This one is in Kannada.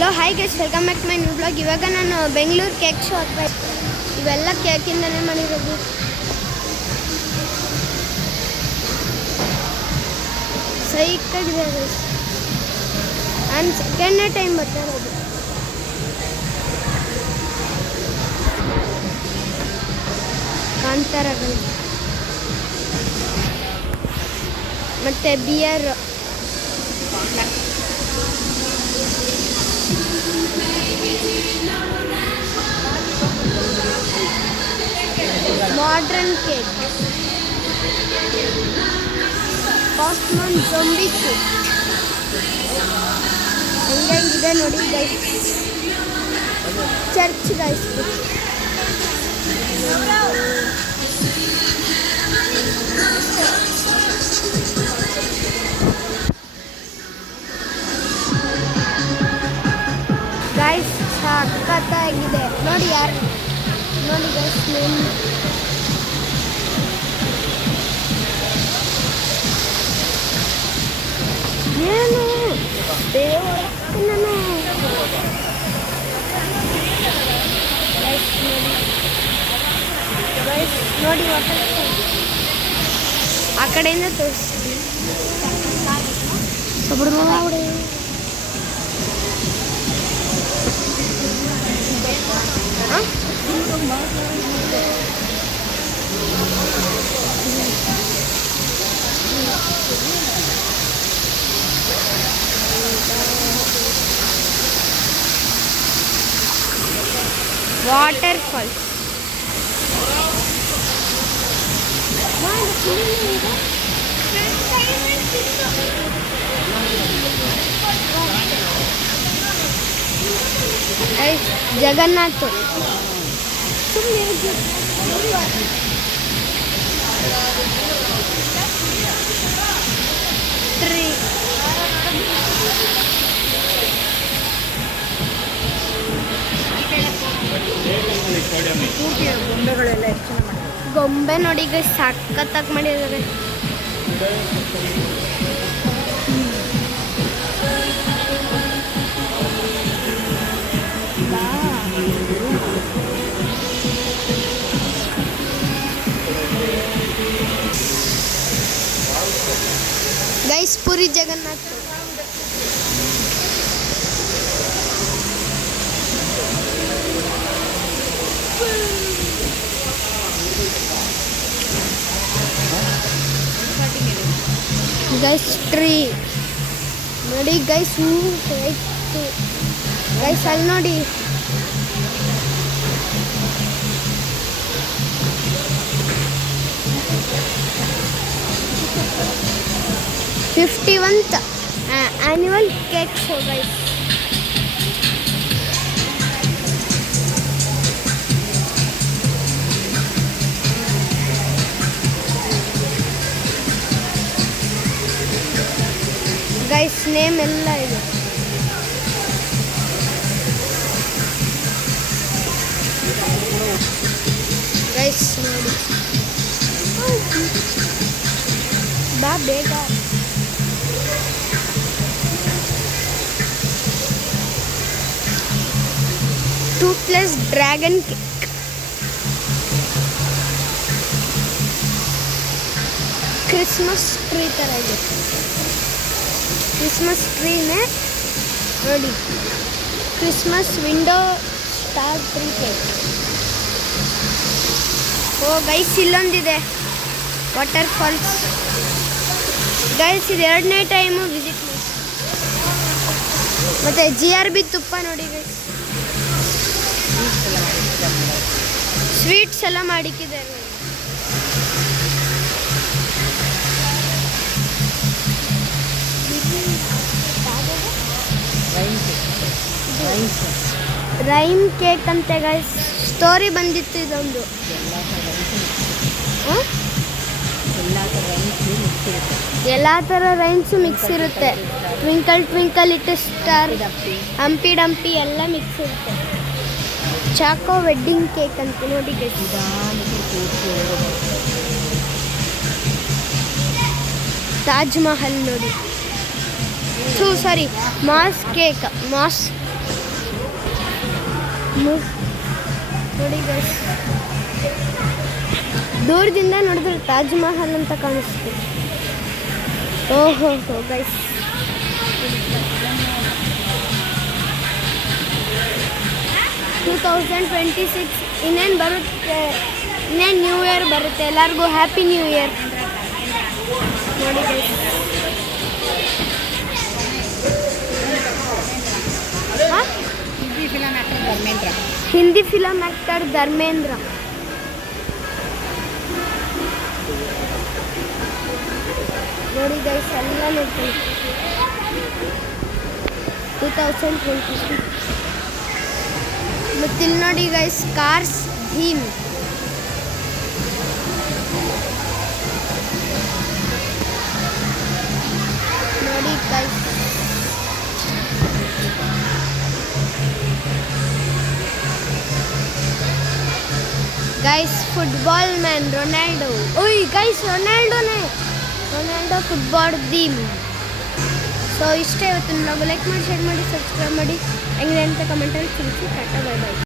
Hello hi guys, welcome back to my new blog. ಇವಾಗ ನಾನು ಬೆಂಗಳೂರು ಕೇಕ್ ಶೋ ಹತ್ರ ಇವೆಲ್ಲ ಕೇಕಿಂದನೇ ಮಾಡಿರೋದು. ಸೈಕಾಗಿದೆ ಗೈಸ್. ನಾನು ಸೆಕೆಂಡ್ನೇ ಟೈಮ್ ಬರ್ತಾ ಇರೋದು. ಕಾಂತಾರ ಗೈಸ್ ಮತ್ತು beer. Modern cake, postman zombie cake ಹೆಂಗಿದೆ ನೋಡಿ ಗೈಸ್. ಚರ್ಚ್ ಗೈಸ್, ಗೈಸ್ ಸಖತ್ತಾಗಿದೆ ನೋಡಿ. ಯಾರು ನೋಡಿ ಗೈಸ್, ಏನು ದೇವರನ್ನು ನೋಡಿ ಆ ಕಡೆಯಿಂದ ತೋರಿಸ್ತೀನಿ. Waterfalls Jagannath tree. ಗೊಂಬೆ ನೋಡಿ ಈಗ ಸಖತ್ತಾಗಿ ಮಾಡಿದ್ದಾರೆ. Guys Puri Jagannath. Guys tree ನೋಡಿ ಗೈಸ್, ಗೈಸ್ ಅಲ್ಲಿ ನೋಡಿ. ಫಿಫ್ಟಿ-1th annual cake show guys. Guys name ಎಲ್ಲ ಇದೆ. ಗೈಸ್ ನೋಡಿ, ಬಾ ಬೇಗ. Toothless dragon cake. Christmas tree ಥರ ಇದೆ. ಕ್ರಿಸ್ಮಸ್ ಟ್ರೀನೇ ನೋಡಿ. Christmas window star tree cake. ಓ ಗೈಸ್ ಇಲ್ಲೊಂದಿದೆ ವಾಟರ್ ಫಾಲ್ಸ್. ಗೈಸ್ ಇದು 2ನೇ ಟೈಮು ವಿಸಿಟ್ ಮಾಡಿ. ಮತ್ತು GRB ತುಪ್ಪ ನೋಡಿ ಗೈಸ್, ಸ್ವೀಟ್ಸ್ ಎಲ್ಲ ಮಾಡಿಕ್ಕಿದ್ದಾರೆ. ರೈನ್ ಕೇಕ್ ಅಂತೆ ಗೈಸ್. ಸ್ಟೋರಿ ಬಂದಿತ್ತು ಇದೊಂದು. ಎಲ್ಲ ಥರ ರೈನ್ಸು ಮಿಕ್ಸ್ ಇರುತ್ತೆ. Twinkle twinkle little star, humpty dumpty ಎಲ್ಲ ಮಿಕ್ಸ್ ಇರುತ್ತೆ. ಚಾಕೋ ವೆಡ್ಡಿಂಗ್ ಕೇಕ್ ಅಂತ ನೋಡಿ ಗೈಸ್. ತಾಜ್ ಮಹಲ್ ನೋಡಿ. ಸಾರಿ, ಮಾಸ್ ಕೇಕ್. ಮಾಸ್ ನೋಡಿ ಗೈಸ್, ದೂರದಿಂದ ನೋಡಿದ್ರೆ ತಾಜ್ ಮಹಲ್ ಅಂತ ಕಾಣಿಸ್ತು. ಓಹೋ ಗೈಸ್, 2026 ಇನ್ನೇನು ಬರುತ್ತೆ, ಇನ್ನೇನು ನ್ಯೂ ಇಯರ್ ಬರುತ್ತೆ. ಎಲ್ಲರಿಗೂ ಹ್ಯಾಪಿ ನ್ಯೂ ಇಯರ್. ನೋಡಿ guys, Hindi film actor Dharmendra. ನೋಡಿ ಗೈಸ್, ಎಲ್ಲ ನೋಡ್ತೀನಿ. 2026 ಮತ್ತು ಇಲ್ಲಿ ನೋಡಿ ಗೈಸ್, ಕಾರ್ಸ್ ಥೀಮ್. ನೋಡಿ ಗೈಸ್, ಫುಟ್ಬಾಲ್ ಮ್ಯಾನ್ ರೊನಾಲ್ಡೋ. ಓಯ್ guys, Ronaldo football theme. So ಇಷ್ಟೇ ಇವತ್ತಿನ ನಾವು. ಲೈಕ್ ಮಾಡಿ, ಶೇರ್ ಮಾಡಿ, ಸಬ್ಸ್ಕ್ರೈಬ್ ಮಾಡಿ. ಹೆಂಗಿದೆ ಅಂತ ಕಮೆಂಟಲ್ಲಿ ತಿಳಿಸಿ. Tata, bye bye.